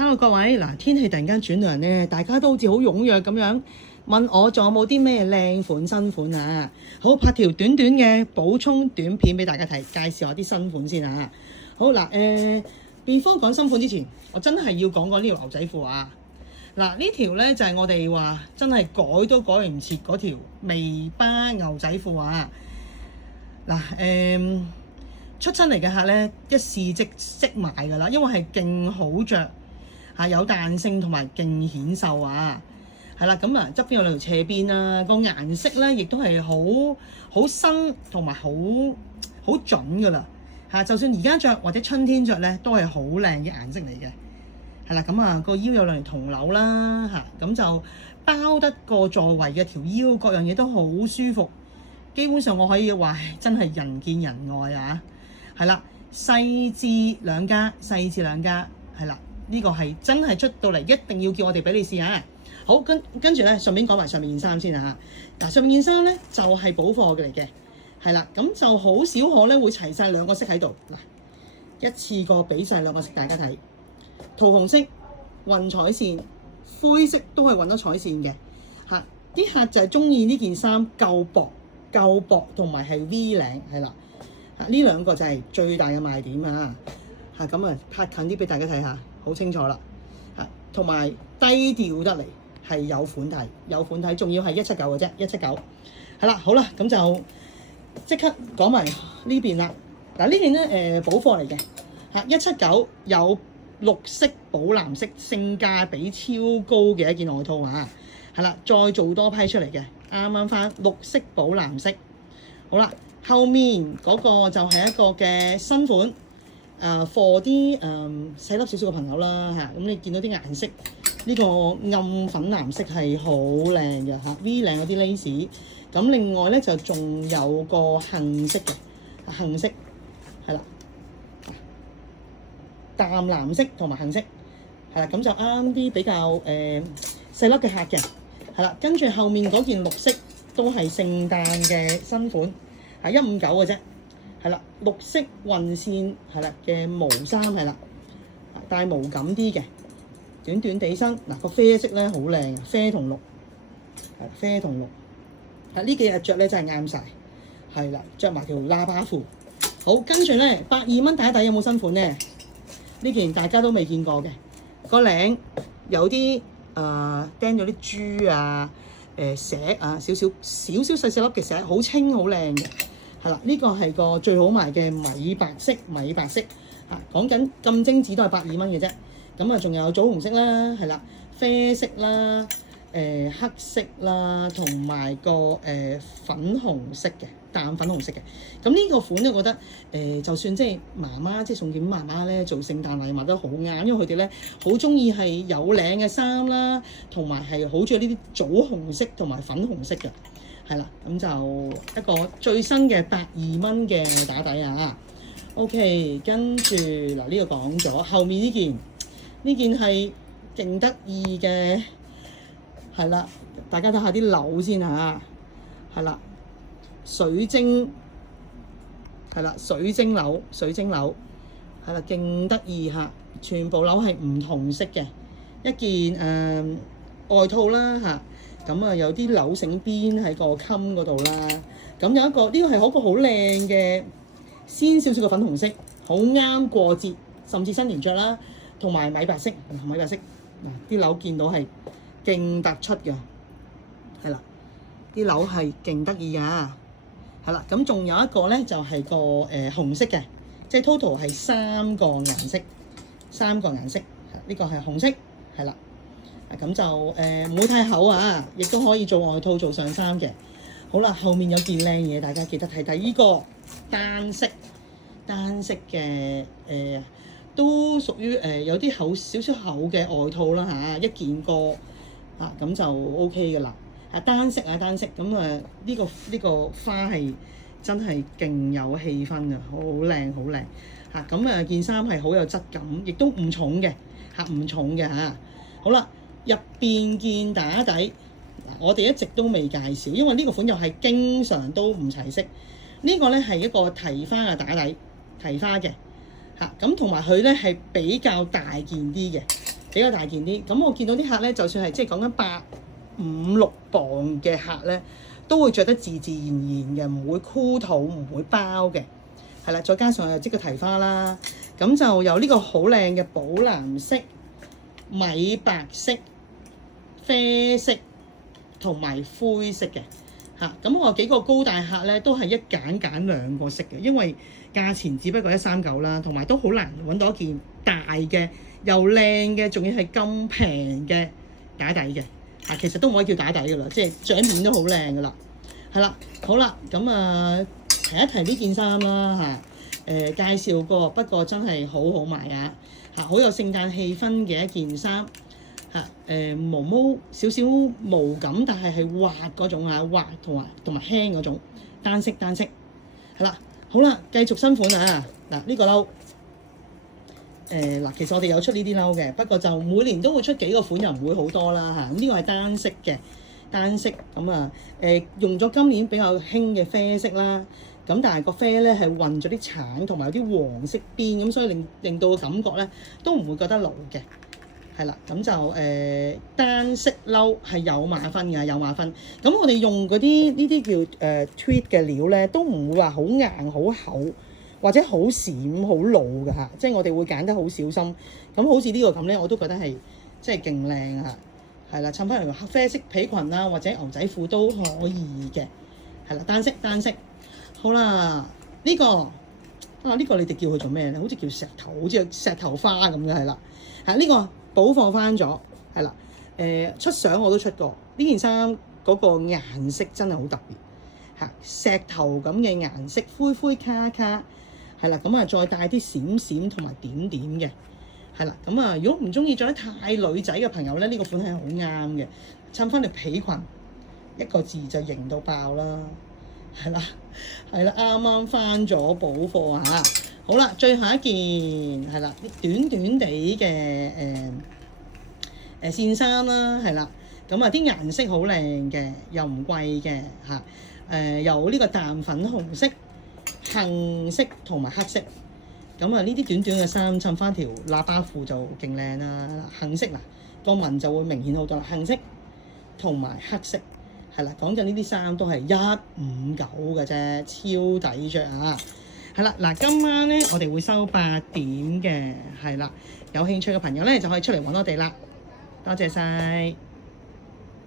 Hello 各位，嗱天氣突然間轉涼咧，大家都好似好踴躍咁樣問我仲有冇啲咩靚款新款啊？好，拍條短短嘅補充短片俾大家睇，介紹下啲新款先啊！好嗱，before 講新款之前，我真係要講講呢條牛仔褲啊！嗱呢條咧就係我哋話真係改都改唔切嗰條微巴牛仔褲啊！嗱出親嚟嘅客咧一試即識買㗎啦，因為係勁好着。有彈性同埋勁顯瘦啊，係啦，咁啊側邊有兩條斜邊啦，個顏色咧亦都係好新同埋好準噶啦嚇，就算而家着或者春天着咧都係好靚嘅顏色嚟嘅，係啦，咁啊個腰有兩條銅紐啦嚇，咁就包得個座位嘅條腰，各樣嘢都好舒服，基本上我可以話真係人見人愛啊，係啦，細至兩家，係啦。呢個係真係出到嚟，一定要叫我哋俾你試下。好，跟住咧，順便講埋上面件衫先啊。嗱，上面件衫咧就係補貨嘅嚟嘅，係啦，咁就好少可咧會齊晒兩個色喺度。嗱，一次過俾晒兩個色大家睇，桃紅色混彩線，灰色都係混咗彩線嘅嚇。啲客就係中意呢件衫夠薄同埋係 V 領，係啦。呢兩個就係最大嘅賣點啊。咁啊，拍近啲俾大家睇下。好清楚啦，同埋低調得嚟係有款睇，仲要係179嘅啫，179係啦，好啦，咁就即刻講埋呢邊啦。嗱呢邊咧補貨嚟嘅179有綠色寶藍色，性價比超高嘅一件外套啊，係啦，再做多批出嚟嘅，啱翻綠色寶藍色。好啦，後面嗰個就係一個嘅新款。for 啲細粒少少嘅朋友啦嚇，咁你見到啲顏色，呢個暗粉藍色係好靚嘅嚇 ，V 領嗰啲 lace， 咁另外咧就仲有個杏色嘅，杏色係啦，淡藍色同埋杏色係啦，咁就啱啲比較細粒嘅客嘅，係啦，跟住後面嗰件綠色都係聖誕嘅新款，係159嘅啫。係啦，綠色運線係啦嘅毛衫係啦，帶毛感啲嘅，短短地身嗱個啡色咧好靚啊，啡同綠係啡同綠，呢幾日着咧真係啱晒，係啦，着埋條喇叭褲。好，跟住咧120蚊打底有冇新款咧？呢件大家都未見過嘅，個領有啲釘咗啲珠啊，石啊，少少細粒嘅石，好清好靚嘅。係啦，呢個係個最好賣嘅米白色嚇，講緊咁精緻都係120蚊嘅啫。咁啊，仲有棗紅色啦，係啦，啡色啦，黑色啦，同埋個粉紅色嘅淡粉紅色嘅。咁呢個款咧，我覺得就算即係媽媽即係送件媽媽咧做聖誕禮物都好啱，因為佢哋咧好中意係有領嘅衫啦，同埋係好中意呢啲棗紅色同埋粉紅色嘅。係啦，咁就一個最新嘅120蚊嘅打底啊。OK， 跟住嗱呢個講咗，後面呢件係勁得意嘅，係啦，大家睇下啲紐先嚇，係啦，水晶紐，係啦，勁得意嚇，全部紐係唔同色嘅，一件外套啦嚇。咁啊，有啲紐繩邊喺個襟嗰度啦。咁有一個呢個係一個好靚嘅鮮少少嘅粉紅色，好啱過節，甚至新年着啦。同埋米白色嗱，啲紐見到係勁突出嘅，係啦，啲紐係勁得意㗎，係啦。咁仲有一個咧就係個紅色嘅，即係 total 係3個顏色，呢個係紅色，係啦。咁就唔好太厚啊，亦都可以做外套做上衫嘅。好啦，後面有件靚嘢，大家記得睇睇呢個單色嘅都屬於有啲少少厚嘅外套啦嚇，一件過咁就 OK 嘅啦。單色咁呢個花係真係勁有氣氛啊，好靚嚇。咁件衫係好有質感，亦都唔重嘅嚇，好啦。入邊件打底，我哋一直都未介紹，因為呢個款又係經常都唔齊色。呢個咧係一個提花嘅打底，提花嘅嚇，咁同埋佢咧係比較大件啲嘅比較大件啲。咁我見到啲客咧，就算係即係講緊85-86磅嘅客咧，都會着得自自然然嘅，唔會箍肚，唔會包嘅。係啦，再加上又織個提花啦，咁就有呢個好靚嘅寶藍色、米白色、啡色同埋灰色嘅嚇。咁我幾個高大客咧都係一揀2個色嘅，因為價錢只不過139啦，同埋都好難揾到一件大嘅又靚嘅，仲要係咁平嘅打底嘅嚇。其實都唔可以叫打底噶啦，即係掌面都好靚噶啦。係啦，好啦，咁提一提呢件衫啦嚇，介紹過，不過真係好好賣啊嚇，好有聖誕氣氛嘅一件衫嚇，毛毛少少毛感，但係滑嗰種啊，滑同埋輕嗰種單色，係啦，好啦，繼續新款啊嗱，呢個褸嗱，其實我哋有出呢啲褸嘅，不過就每年都會出幾個款，又唔會好多啦嚇。呢個係單色咁用咗今年比較興嘅啡色啦。咁但係個啡咧係混咗啲橙同埋有啲黃色邊，咁所以令到個感覺咧都唔會覺得老嘅，係啦。咁就單色褸係有馬分嘅，有馬分。咁我哋用嗰啲呢啲叫tweed 嘅料咧，都唔會話好硬、好厚或者好閃、好老嘅嚇。即係我哋會揀得好小心。咁好似呢個咁咧，我都覺得係即係勁靚啊！係啦，襯翻條啡色皮裙啦，或者牛仔褲都可以嘅。係啦，單色。好啦，呢個你哋叫佢做咩咧？好似叫石頭，好似石頭花咁嘅，係啦。呢個補貨翻咗，係啦。出相我都出過呢件衫，嗰個顏色真係好特別嚇，石頭咁嘅顏色，灰卡卡，係啦。咁再帶啲閃同埋點點嘅，係啦。咁如果唔中意着得太女仔嘅朋友咧，呢個款係好啱嘅。襯翻條皮裙，一個字就型到爆啦。係啦，啱啱翻咗補貨啊！好啦，最後一件係啦，短地嘅線衫啦，係啦，咁啲顏色好靚嘅，又唔貴嘅嚇，有呢個淡粉紅色、杏色同埋黑色，咁呢啲短嘅衫襯翻條喇叭褲就勁靚啦。杏色嗱個紋就會明顯好多啦，杏色同埋黑色。係啦，講緊呢啲衫都係159嘅啫，超抵着啊！係啦，嗱，今晚咧我哋會收8點嘅，係啦，有興趣嘅朋友咧就可以出嚟揾我哋啦，多謝晒。